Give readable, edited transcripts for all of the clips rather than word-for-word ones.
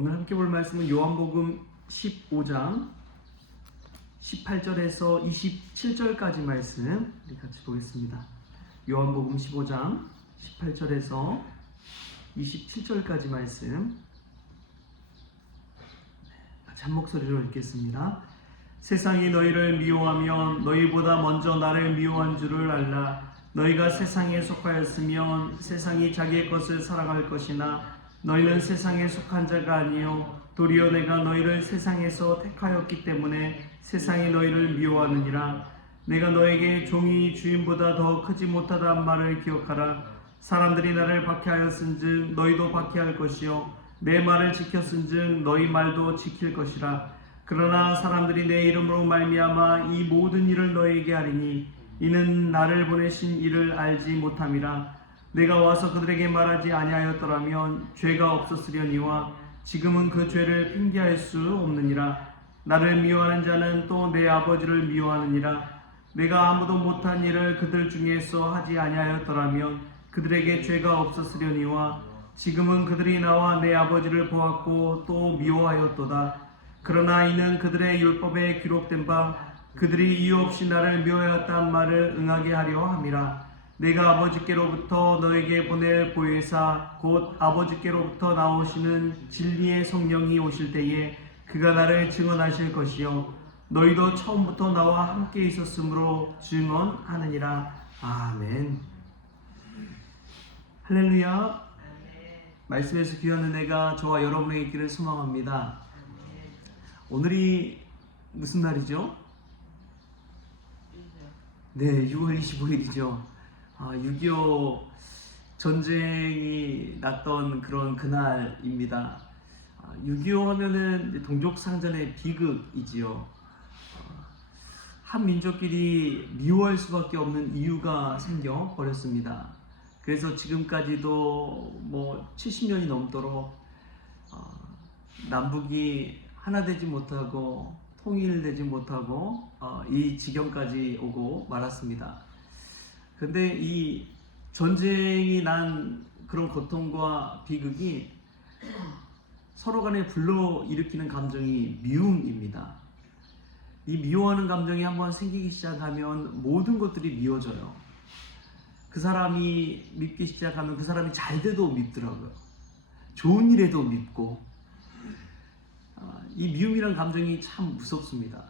오늘 함께 볼 말씀은 요한복음 15장 18절에서 27절까지 말씀 우리 같이 보겠습니다. 요한복음 15장 18절에서 27절까지 말씀 같이 한 목소리로 읽겠습니다. 세상이 너희를 미워하면 너희보다 먼저 나를 미워한 줄을 알라. 너희가 세상에 속하였으면 세상이 자기의 것을 사랑할 것이나 너희는 세상에 속한 자가 아니요 도리어 내가 너희를 세상에서 택하였기 때문에 세상이 너희를 미워하느니라. 내가 너에게 종이 주인보다 더 크지 못하다는 말을 기억하라. 사람들이 나를 박해하였은즉 너희도 박해할 것이요 내 말을 지켰은즉 너희 말도 지킬 것이라. 그러나 사람들이 내 이름으로 말미암아 이 모든 일을 너희에게 하리니 이는 나를 보내신 이를 알지 못함이라. 내가 와서 그들에게 말하지 아니하였더라면 죄가 없었으려니와 지금은 그 죄를 핑계할 수 없느니라. 나를 미워하는 자는 또 내 아버지를 미워하느니라. 내가 아무도 못한 일을 그들 중에서 하지 아니하였더라면 그들에게 죄가 없었으려니와 지금은 그들이 나와 내 아버지를 보았고 또 미워하였도다. 그러나 이는 그들의 율법에 기록된 바 그들이 이유 없이 나를 미워하였다는 말을 응하게 하려 함이라. 내가 아버지께로부터 너에게 보낼 보혜사 곧 아버지께로부터 나오시는 진리의 성령이 오실 때에 그가 나를 증언하실 것이요 너희도 처음부터 나와 함께 있었으므로 증언하느니라. 아멘. 할렐루야. 말씀에서 귀한 은혜가 저와 여러분에게 있기를 소망합니다. 오늘이 무슨 날이죠? 네, 6월 25일이죠. 6.25 전쟁이 났던 그런 그날입니다. 6.25 하면은 동족상전의 비극이지요. 한 민족끼리 미워할 수밖에 없는 이유가 생겨 버렸습니다. 그래서 지금까지도 70년이 넘도록 남북이 하나 되지 못하고 통일되지 못하고 이 지경까지 오고 말았습니다. 근데 이 전쟁이 난 그런 고통과 비극이 서로 간에 불러일으키는 감정이 미움입니다. 이 미워하는 감정이 한번 생기기 시작하면 모든 것들이 미워져요. 그 사람이 밉기 시작하면 그 사람이 잘 돼도 밉더라고요. 좋은 일에도 밉고 이 미움이란 감정이 참 무섭습니다.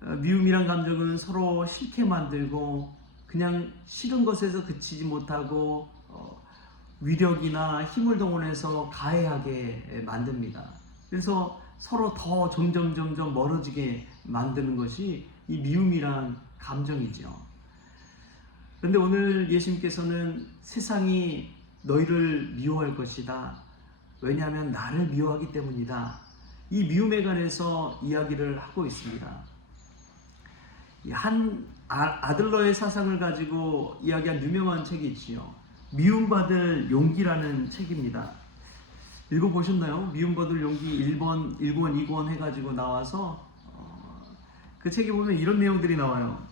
미움이란 감정은 서로 싫게 만들고 그냥 싫은 것에서 그치지 못하고 위력이나 힘을 동원해서 가해하게 만듭니다. 그래서 서로 더 점점 멀어지게 만드는 것이 이 미움이란 감정이죠. 그런데 오늘 예수님께서는 세상이 너희를 미워할 것이다. 왜냐하면 나를 미워하기 때문이다. 이 미움에 관해서 이야기를 하고 있습니다. 한 아들러의 사상을 가지고 이야기한 유명한 책이 있지요. 미움받을 용기라는 책입니다. 읽어보셨나요? 미움받을 용기 1권, 1권, 2권 해가지고 나와서 그 책에 보면 이런 내용들이 나와요.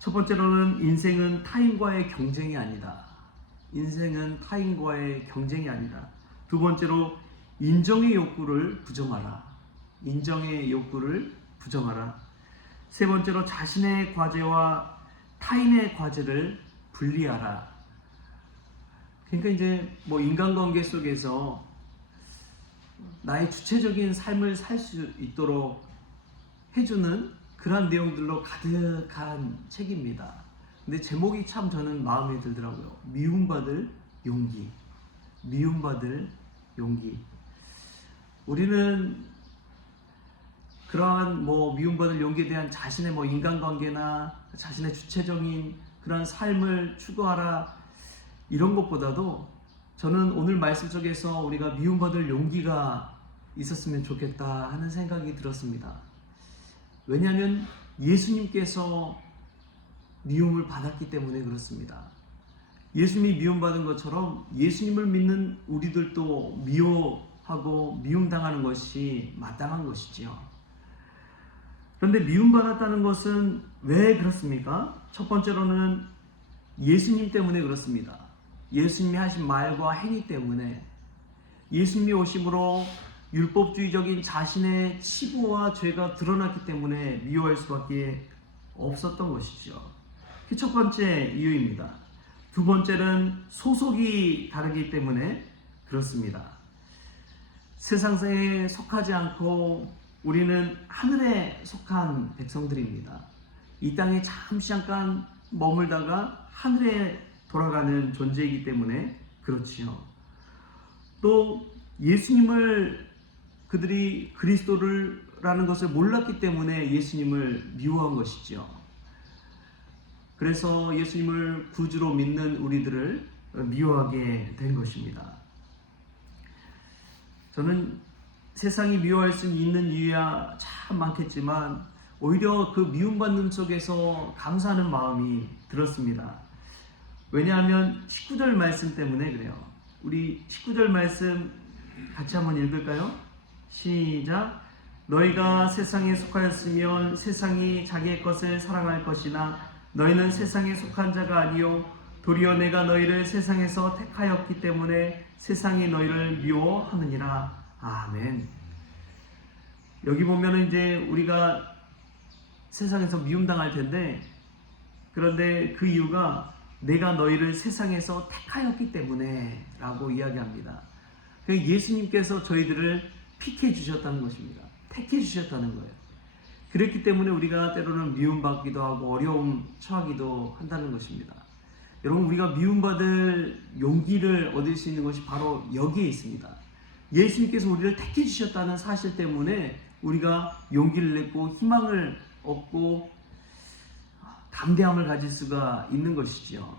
첫 번째로는 인생은 타인과의 경쟁이 아니다. 인생은 타인과의 경쟁이 아니다. 두 번째로 인정의 욕구를 부정하라. 인정의 욕구를 부정하라. 세 번째로 자신의 과제와 타인의 과제를 분리하라. 그러니까 이제 인간관계 속에서 나의 주체적인 삶을 살 수 있도록 해주는 그런 내용들로 가득한 책입니다. 근데 제목이 참 저는 마음에 들더라고요. 미움받을 용기. 미움받을 용기. 우리는 그러한 미움받을 용기에 대한 자신의 인간관계나 자신의 주체적인 그런 삶을 추구하라 이런 것보다도 저는 오늘 말씀 속에서 우리가 미움받을 용기가 있었으면 좋겠다 하는 생각이 들었습니다. 왜냐하면 예수님께서 미움을 받았기 때문에 그렇습니다. 예수님이 미움받은 것처럼 예수님을 믿는 우리들도 미워하고 미움당하는 것이 마땅한 것이지요. 그런데 미움받았다는 것은 왜 그렇습니까? 첫 번째로는 예수님 때문에 그렇습니다. 예수님이 하신 말과 행위 때문에 예수님이 오심으로 율법주의적인 자신의 치부와 죄가 드러났기 때문에 미워할 수밖에 없었던 것이죠. 그게 첫 번째 이유입니다. 두 번째는 소속이 다르기 때문에 그렇습니다. 세상에 속하지 않고 우리는 하늘에 속한 백성들입니다. 이 땅에 잠깐 머물다가 하늘에 돌아가는 존재이기 때문에 그렇지요. 또 예수님을 그들이 그리스도라는 것을 몰랐기 때문에 예수님을 미워한 것이죠. 그래서 예수님을 구주로 믿는 우리들을 미워하게 된 것입니다. 저는 세상이 미워할 수 있는 이유야 참 많겠지만 오히려 그 미움받는 속에서 감사하는 마음이 들었습니다. 왜냐하면 19절 말씀 때문에 그래요. 우리 19절 말씀 같이 한번 읽을까요? 시작. 너희가 세상에 속하였으면 세상이 자기의 것을 사랑할 것이나 너희는 세상에 속한 자가 아니요 도리어 내가 너희를 세상에서 택하였기 때문에 세상이 너희를 미워하느니라. 아멘. 여기 보면은 이제 우리가 세상에서 미움당할 텐데, 그런데 그 이유가 내가 너희를 세상에서 택하였기 때문에 라고 이야기합니다. 예수님께서 저희들을 픽해 주셨다는 것입니다. 택해 주셨다는 거예요. 그렇기 때문에 우리가 때로는 미움받기도 하고 어려움 처하기도 한다는 것입니다. 여러분, 우리가 미움받을 용기를 얻을 수 있는 것이 바로 여기에 있습니다. 예수님께서 우리를 택해 주셨다는 사실 때문에 우리가 용기를 내고 희망을 얻고 담대함을 가질 수가 있는 것이죠.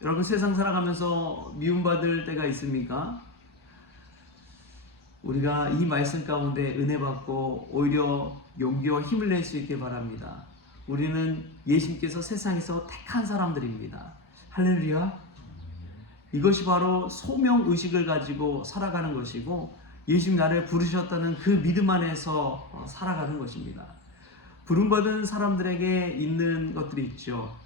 여러분, 세상 살아가면서 미움받을 때가 있습니까? 우리가 이 말씀 가운데 은혜 받고 오히려 용기와 힘을 낼 수 있길 바랍니다. 우리는 예수님께서 세상에서 택한 사람들입니다. 할렐루야. 이것이 바로 소명의식을 가지고 살아가는 것이고 예수님 나를 부르셨다는 그 믿음 안에서 살아가는 것입니다. 부름받은 사람들에게 있는 것들이 있죠.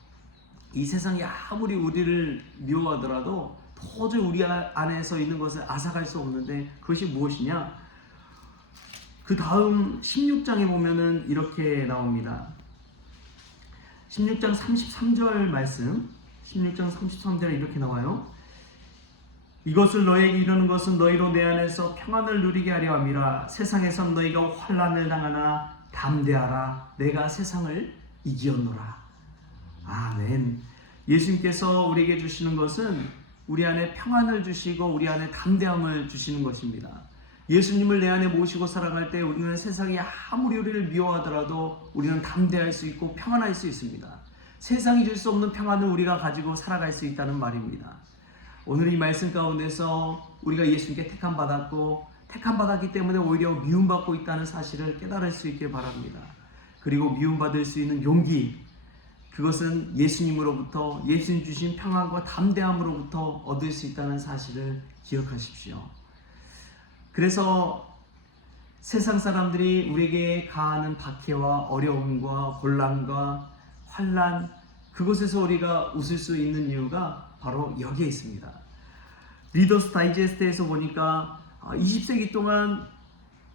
이 세상이 아무리 우리를 미워하더라도 도저히 우리 안에서 있는 것을 앗아갈 수 없는데 그것이 무엇이냐? 그 다음 16장에 보면은 이렇게 나옵니다. 16장 33절 말씀, 16장 33절에 이렇게 나와요. 이것을 너에게 이르는 것은 너희로 내 안에서 평안을 누리게 하려 함이라. 세상에선 너희가 환난을 당하나 담대하라. 내가 세상을 이기었노라. 아멘. 예수님께서 우리에게 주시는 것은 우리 안에 평안을 주시고 우리 안에 담대함을 주시는 것입니다. 예수님을 내 안에 모시고 살아갈 때 우리는 세상이 아무리 우리를 미워하더라도 우리는 담대할 수 있고 평안할 수 있습니다. 세상이 줄 수 없는 평안을 우리가 가지고 살아갈 수 있다는 말입니다. 오늘 이 말씀 가운데서 우리가 예수님께 택함받았기 때문에 오히려 미움받고 있다는 사실을 깨달을 수 있길 바랍니다. 그리고 미움받을 수 있는 용기, 그것은 예수님으로부터, 예수님 주신 평안과 담대함으로부터 얻을 수 있다는 사실을 기억하십시오. 그래서 세상 사람들이 우리에게 가하는 박해와 어려움과 곤란과 환난, 그곳에서 우리가 웃을 수 있는 이유가 바로 여기에 있습니다. 리더스 다이제스트에서 보니까 20세기 동안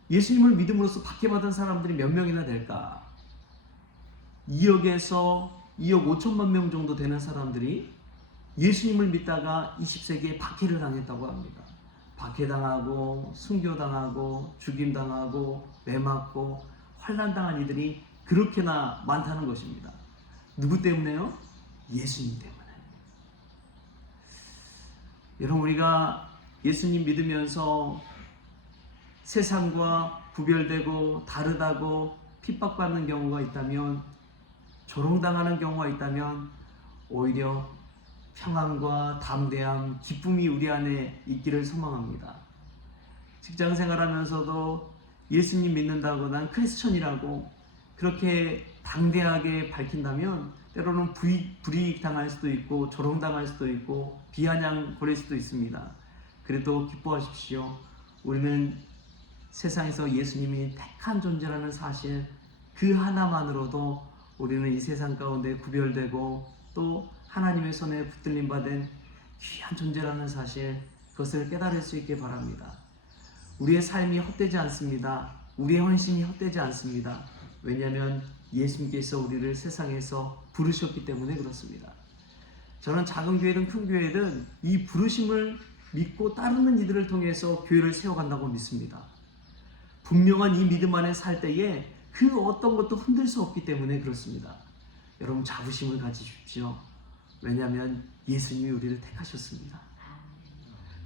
예수님을 믿음으로써 박해받은 사람들이 몇 명이나 될까? 2억 5천만 명 정도 되는 사람들이 예수님을 믿다가 20세기에 박해를 당했다고 합니다. 박해당하고 순교당하고 죽임당하고 매맞고 환난당한 이들이 그렇게나 많다는 것입니다. 누구 때문에요? 예수님 때문에. 여러분, 우리가 예수님 믿으면서 세상과 구별되고 다르다고 핍박받는 경우가 있다면, 조롱당하는 경우가 있다면 오히려 평안과 담대함, 기쁨이 우리 안에 있기를 소망합니다. 직장 생활하면서도 예수님 믿는다고 난 크리스천이라고 그렇게 당대하게 밝힌다면 때로는 불이익 당할 수도 있고 조롱당할 수도 있고 비아냥 거릴 수도 있습니다. 그래도 기뻐하십시오. 우리는 세상에서 예수님이 택한 존재라는 사실, 그 하나만으로도 우리는 이 세상 가운데 구별되고 또 하나님의 손에 붙들림 받은 귀한 존재라는 사실, 그것을 깨달을 수 있게 바랍니다. 우리의 삶이 헛되지 않습니다. 우리의 헌신이 헛되지 않습니다. 왜냐하면 예수님께서 우리를 세상에서 부르셨기 때문에 그렇습니다. 저는 작은 교회든 큰 교회든 이 부르심을 믿고 따르는 이들을 통해서 교회를 세워간다고 믿습니다. 분명한 이 믿음 안에 살 때에 그 어떤 것도 흔들 수 없기 때문에 그렇습니다. 여러분 자부심을 가지십시오. 왜냐하면 예수님이 우리를 택하셨습니다.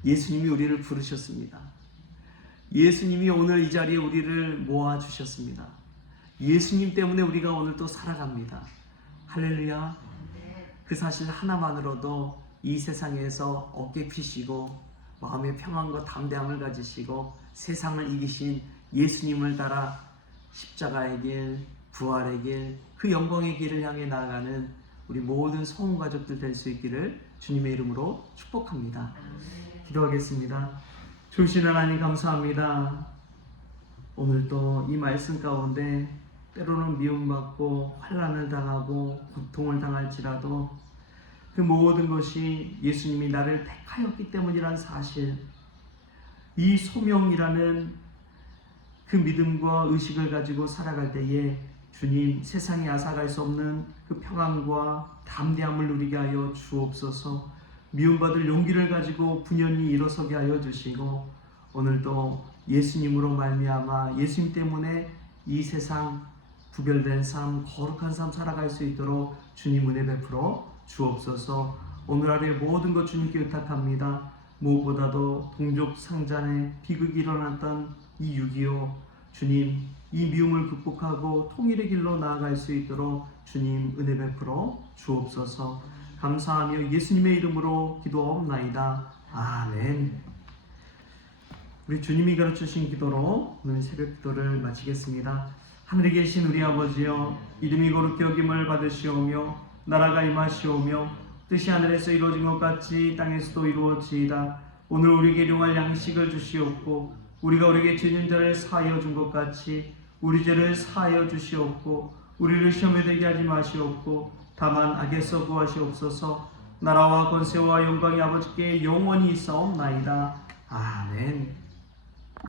예수님이 우리를 부르셨습니다. 예수님이 오늘 이 자리에 우리를 모아주셨습니다. 예수님 때문에 우리가 오늘 또 살아갑니다. 할렐루야. 그 사실 하나만으로도 이 세상에서 어깨 피시고 마음의 평안과 담대함을 가지시고 세상을 이기신 예수님을 따라 십자가의 길, 부활의 길, 그 영광의 길을 향해 나아가는 우리 모든 성원 가족들 될 수 있기를 주님의 이름으로 축복합니다. 기도하겠습니다. 좋으신 하나님 감사합니다. 오늘 또 이 말씀 가운데 때로는 미움받고 환난을 당하고 고통을 당할지라도 그 모든 것이 예수님이 나를 택하였기 때문이라는 사실, 이 소명이라는 그 믿음과 의식을 가지고 살아갈 때에 주님 세상에 앗아갈 수 없는 그 평안과 담대함을 누리게 하여 주옵소서. 미움받을 용기를 가지고 분연히 일어서게 하여 주시고 오늘도 예수님으로 말미암아 예수님 때문에 이 세상 구별된 삶, 거룩한 삶 살아갈 수 있도록 주님 은혜 베풀어 주옵소서. 오늘 하루의 모든 것 주님께 의탁합니다. 무엇보다도 동족 상잔의 비극이 일어났던 이 6.25 주님 이 미움을 극복하고 통일의 길로 나아갈 수 있도록 주님 은혜 베풀어 주옵소서. 감사하며 예수님의 이름으로 기도하옵나이다. 아멘. 우리 주님이 가르치신 기도로 오늘 새벽 기도를 마치겠습니다. 하늘에 계신 우리 아버지여, 이름이 거룩히 여김을 받으시오며 나라가 임하시오며 뜻이 하늘에서 이루어진 것 같이 땅에서도 이루어지이다. 오늘 우리에게 일용할 양식을 주시옵고 우리가 우리에게 죄진 자를 사하여 준 것 같이 우리 죄를 사하여 주시옵고 우리를 시험에 들게 하지 마시옵고 다만 악에서 구하시옵소서. 나라와 권세와 영광이 아버지께 영원히 있사옵나이다. 아멘.